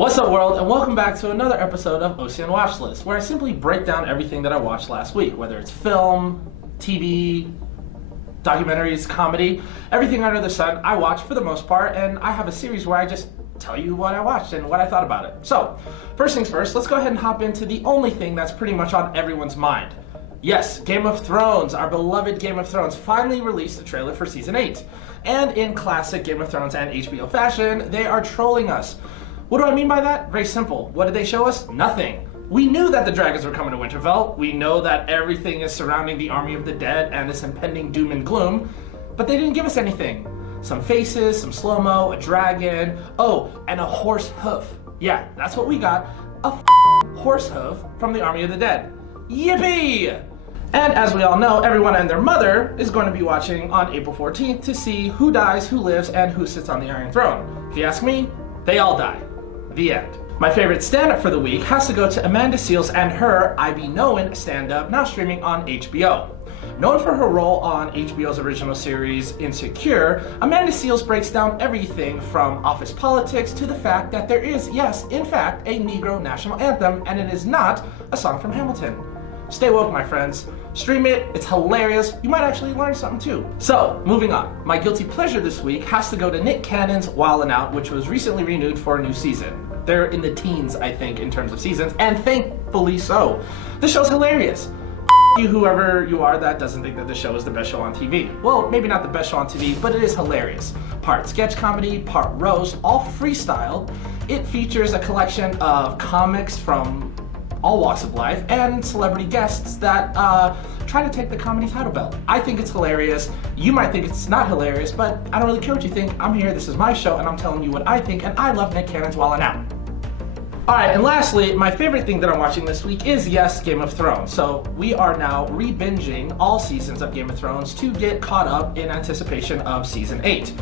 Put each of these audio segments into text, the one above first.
What's up, world, and welcome back to another episode of OCN Watchlist, where I simply break down everything that I watched last week, whether it's film, TV, documentaries, comedy, everything under the sun I watch for the most part, and I have a series where I just tell you what I watched and what I thought about it. So, first things first, let's go ahead and hop into the only thing that's pretty much on everyone's mind. Yes, Game of Thrones, our beloved Game of Thrones, finally released the trailer for Season 8. And in classic Game of Thrones and HBO fashion, they are trolling us. What do I mean by that? Very simple. What did they show us? Nothing. We knew that the dragons were coming to Winterfell. We know that everything is surrounding the army of the dead and this impending doom and gloom, but they didn't give us anything. Some faces, some slow-mo, a dragon, oh, and a horse hoof. Yeah, that's what we got. A horse hoof from the army of the dead. Yippee! And as we all know, everyone and their mother is going to be watching on April 14th to see who dies, who lives, and who sits on the Iron Throne. If you ask me, they all die. The end. My favorite stand-up for the week has to go to Amanda Seales and her I Be Knowin' stand-up, now streaming on HBO. Known for her role on HBO's original series Insecure, Amanda Seales breaks down everything from office politics to the fact that there is, yes, in fact, a Negro national anthem, and it is not a song from Hamilton. Stay woke, my friends. Stream it, it's hilarious. You might actually learn something too. So, moving on. My guilty pleasure this week has to go to Nick Cannon's Wildin' Out, which was recently renewed for a new season. They're in the teens, I think, in terms of seasons, and thankfully so. The show's hilarious. You, whoever you are that doesn't think that the show is the best show on TV. Well, maybe not the best show on TV, but it is hilarious. Part sketch comedy, part roast, all freestyle. It features a collection of comics from all walks of life and celebrity guests that try to take the comedy title belt. I think it's hilarious. You might think it's not hilarious, but I don't really care what you think. I'm here, this is my show, and I'm telling you what I think, and I love Nick Cannon's Wildin' Out. Alright, and lastly, my favorite thing that I'm watching this week is, yes, Game of Thrones. So we are now re-binging all seasons of Game of Thrones to get caught up in anticipation of Season 8.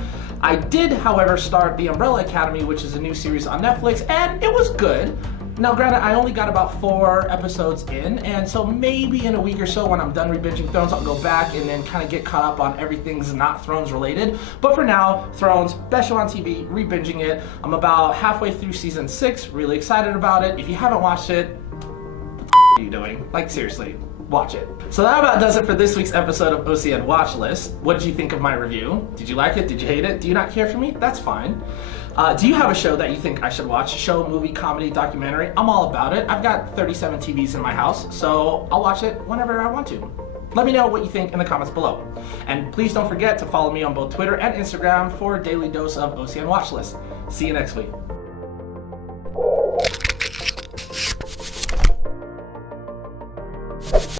I did, however, start The Umbrella Academy, which is a new series on Netflix, and it was good. Now, granted, I only got about 4 episodes in, and so maybe in a week or so when I'm done re-binging Thrones, I'll go back and then kind of get caught up on everything's not Thrones related. But for now, Thrones, best show on TV, re-binging it. I'm about halfway through Season 6, really excited about it. If you haven't watched it, what the are you doing? Like, seriously, watch it. So that about does it for this week's episode of OCN Watchlist. What did you think of my review? Did you like it? Did you hate it? Do you not care for me? That's fine. Do you have a show that you think I should watch? Show, movie, comedy, documentary? I'm all about it. I've got 37 TVs in my house, so I'll watch it whenever I want to. Let me know what you think in the comments below. And please don't forget to follow me on both Twitter and Instagram for a daily dose of OCN Watchlist. See you next week.